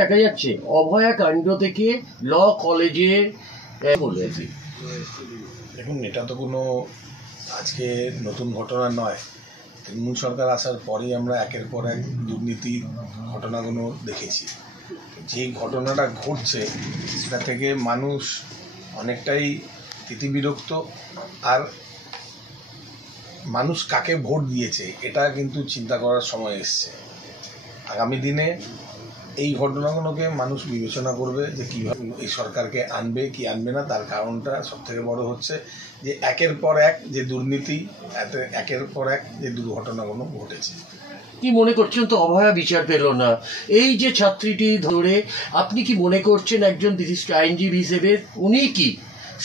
দেখা যাচ্ছে অভয়া কাণ্ড থেকে ল কলেজে বলেছি। দেখুন, এটা তো কোনো আজকে নতুন ঘটনা নয়। তৃণমূল সরকার আসার পরেই আমরা একের পর এক দুর্নীতির ঘটনাগুলো দেখেছি। যে ঘটনাটা ঘটছে সেটা থেকে মানুষ অনেকটাই তিতিবিরক্ত। আর মানুষ কাকে ভোট দিয়েছে এটা কিন্তু চিন্তা করার সময় এসছে। আগামী দিনে এই ঘটনাগুলোকে মানুষ বিবেচনা করবে যে কীভাবে এই সরকারকে আনবে কি আনবে না। তার কারণটা সবথেকে বড় হচ্ছে যে একের পর এক যে দুর্নীতি, একের পর এক যে দুর্ঘটনাগুলো ঘটেছে। কি মনে করছেন, তো অভয়া বিচার পেল না, এই যে ছাত্রীটি ধরে, আপনি কি মনে করছেন একজন বিশিষ্ট আইনজীবী হিসেবে উনি কি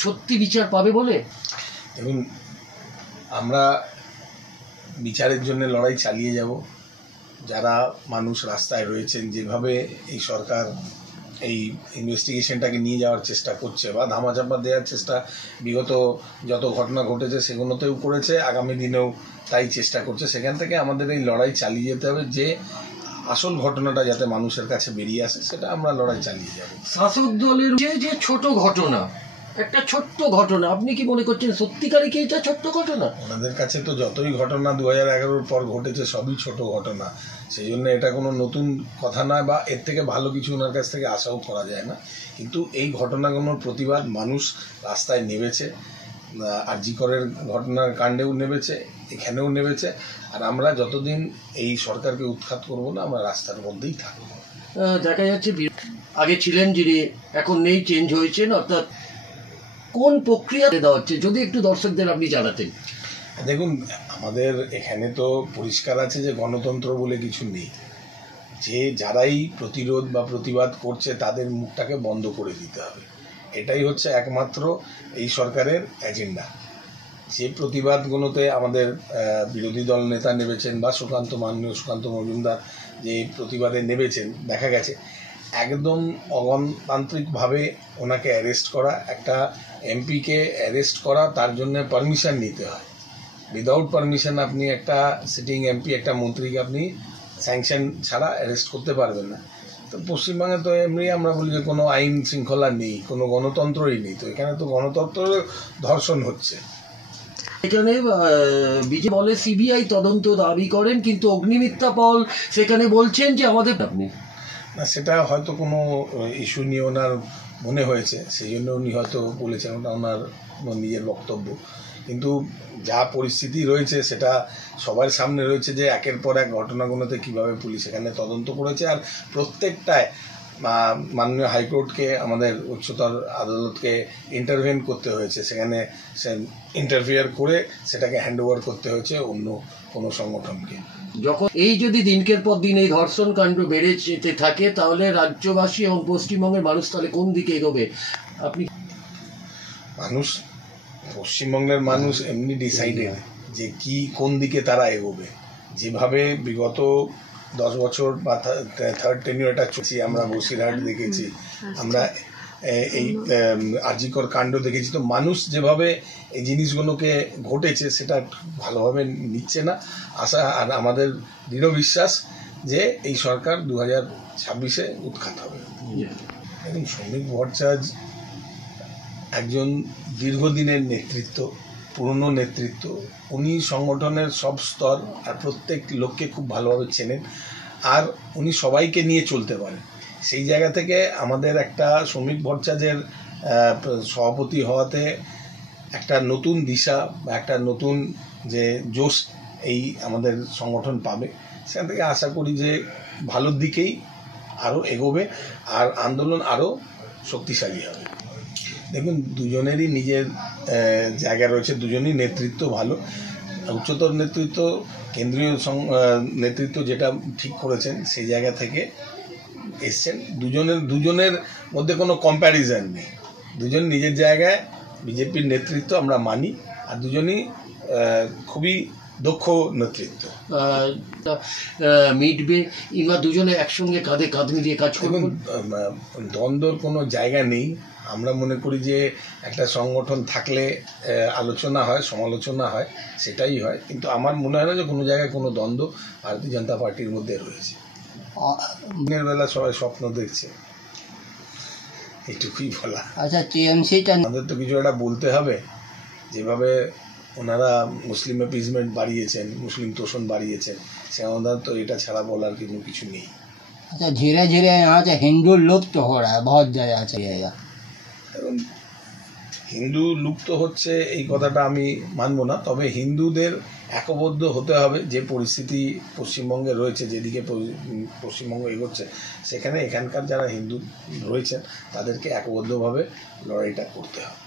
সত্যি বিচার পাবে বলে? দেখুন, আমরা বিচারের জন্য লড়াই চালিয়ে যাব। যারা মানুষ রাস্তায় রয়েছেন, যেভাবে এই সরকার এই ইনভেস্টিগেশনটাকে নিয়ে যাওয়ার চেষ্টা করছে বা ধামাচাপা দেওয়ার চেষ্টা বিগত যত ঘটনা ঘটেছে সেগুলোতেও করেছে, আগামী দিনেও তাই চেষ্টা করছে। সেখান থেকে আমাদের এই লড়াই চালিয়ে যেতে হবে যে আসল ঘটনাটা যাতে মানুষের কাছে বেরিয়ে আসে, সেটা আমরা লড়াই চালিয়ে যাব। শাসক দলের যে ছোট ঘটনা, একটা ছোট্ট ঘটনা, আপনি কি মনে করছেন সত্যিকারই কি এটা ছোট্ট ঘটনা? ওনাদের কাছে তো যতই ঘটনা 2011-র পর ঘটেছে সবই ছোট ঘটনা। সেই জন্য এটা কোনো নতুন কথা নয় বা এর থেকে ভালো কিছু ওনার কাছ থেকে আশাও করা যায় না। কিন্তু এই ঘটনাগুলোর প্রতিবাদ মানুষ রাস্তায় নেমেছে, আরজি করের ঘটনার কাণ্ডেও নেমেছে, এখানেও নেমেছে। আর আমরা যতদিন এই সরকারকে উৎখাত করব না, আমরা রাস্তার মধ্যেই থাকবো। দেখা যাচ্ছে আগে ছিলেন যিনি, এখন নেই, চেঞ্জ হয়েছেন, অর্থাৎ কোন প্রক্রিয়া দেওয়া হচ্ছে যদি একটু দর্শকদের আপনি জানাতেন। দেখুন, আমাদের এখানে তো পরিষ্কার আছে যে গণতন্ত্র বলে কিছু নেই। যে যারাই প্রতিরোধ বা প্রতিবাদ করছে তাদের মুখটাকে বন্ধ করে দিতে হবে, এটাই হচ্ছে একমাত্র এই সরকারের এজেন্ডা। যে প্রতিবাদগুলোতে আমাদের বিরোধী দল নেতা নেমেছেন বা মাননীয় সুকান্ত মজুমদার যে প্রতিবাদে নেমেছেন, দেখা গেছে একদম অগণতান্ত্রিকভাবে ওনাকে অ্যারেস্ট করা, একটা এমপিকে অ্যারেস্ট করা, তার জন্য পারমিশন নিতে হয়। উইদাউট পারমিশন আপনি একটা সিটিং এমপি, একটা মন্ত্রীকে আপনি স্যাংশন ছাড়া অ্যারেস্ট করতে পারবেন না। তো পশ্চিমবঙ্গে তো এমনি আমরা বলি যে কোনো আইন শৃঙ্খলা নেই, কোনো গণতন্ত্রই নেই। তো এখানে তো গণতন্ত্রের ধর্ষণ হচ্ছে। এখানে বিজেপি বলে সিবিআই তদন্ত দাবি করেন, কিন্তু অগ্নিমিত্রা পল সেখানে বলছেন যে আমাদের, আপনি না, সেটা হয়তো কোনো ইস্যু নিয়ে ওনার মনে হয়েছে, সেই জন্য উনি হয়তো বলেছেন, ওটা ওনার নিজের বক্তব্য। কিন্তু যা পরিস্থিতি রয়েছে সেটা সবার সামনে রয়েছে যে একের পর এক ঘটনাগুলোতে কীভাবে পুলিশ এখানে তদন্ত করেছে। আর প্রত্যেকটায় মাননীয় হাইকোর্টকে, আমাদের উচ্চতর আদালতকে ইন্টারভেন করতে হয়েছে, সেখানে সে ইন্টারফিয়ার করে সেটাকে হ্যান্ড ওভার করতে হয়েছে অন্য কোনো সংগঠনকে। যখন এই যদি দিনকের পর দিন এই ধর্ষণ কাণ্ড বেড়ে যেতে থাকে, তাহলে রাজ্যবাসী এবং পশ্চিমবঙ্গের মানুষ তাহলে কোন দিকে এগোবে? আপনি পশ্চিমবঙ্গের মানুষ এমনি ডিসাইডেড যে কি কোন দিকে তারা এগোবে। যেভাবে বিগত 10 বছর বা থার্ড টেনিয়রটা চলছে, আমরা বসিরহাট দেখেছি, আমরা এই আরজি কর কাণ্ড দেখেছি। তো মানুষ যেভাবে এই জিনিসগুলোকে ঘটেছে সেটা ভালোভাবে নিচ্ছে না। আশা আর আমাদের দৃঢ় বিশ্বাস যে এই সরকার 2026-এ উৎখাত হবে। এখন শ্রমিক ভট্টাচার্য একজন দীর্ঘদিনের নেতৃত্ব, পুরনো নেতৃত্ব। উনি সংগঠনের সব স্তর আর প্রত্যেক লোককে খুব ভালোভাবে চেনেন, আর উনি সবাইকে নিয়ে চলতে পারেন। সেই জায়গা থেকে আমাদের একটা শ্রমিক ভট্টাচার্যের সভাপতি হওয়াতে একটা নতুন দিশা বা একটা নতুন যে জোশ এই আমাদের সংগঠন পাবে। সেখান থেকে আশা করি যে ভালোর দিকেই আরও এগোবে আর আন্দোলন আরও শক্তিশালী হবে। দেখুন, দুজনেরই নিজের জায়গা রয়েছে, দুজনই নেতৃত্ব ভালো। উচ্চতর নেতৃত্ব, কেন্দ্রীয় নেতৃত্ব যেটা ঠিক করেছেন সেই জায়গা থেকে এসছেন। দুজনের মধ্যে কোনো কম্প্যারিজন নেই। দুজন নিজের জায়গায় বিজেপির নেতৃত্ব আমরা মানি, আর দুজনই খুবই দক্ষ নেতৃত্ব। মিটবে কিংবা দুজনে একসঙ্গে কাঁধে কাঁধ মিলিয়ে কাজ করবেন? দ্বন্দ্বর কোনো জায়গা নেই। আমরা মনে করি যে একটা সংগঠন থাকলে আলোচনা হয়, সমালোচনা হয়, সেটাই হয়। কিন্তু আমার মনে হয় না যে কোনো জায়গায় কোনো দ্বন্দ্ব ভারতীয় জনতা পার্টির মধ্যে রয়েছে। দিনের বেলা সবাই স্বপ্ন দেখছে, এইটুকুই বলা। আচ্ছা, টিএমসিটা আমাদের তো কিছু একটা বলতে হবে। যেভাবে ওনারা মুসলিম অ্যাপিজমেন্ট বাড়িয়েছেন, মুসলিম তোষণ বাড়িয়েছেন, সে আমাদের তো এটা ছাড়া বলার কিন্তু কিছু নেই। अच्छा, धीरे धीरे यहाँ से हिंदू लुप्त हो रहा है, बहुत ज़्यादा चलिएगा। কারণ হিন্দু লুপ্ত হচ্ছে এই কথাটা আমি মানব না, তবে হিন্দুদের একবদ্ধ হতে হবে। যে পরিস্থিতি পশ্চিমবঙ্গে রয়েছে, যেদিকে পশ্চিমবঙ্গ এগোচ্ছে, সেখানে এখানকার যারা হিন্দু রয়েছেন তাদেরকে একবদ্ধভাবে লড়াইটা করতে হবে।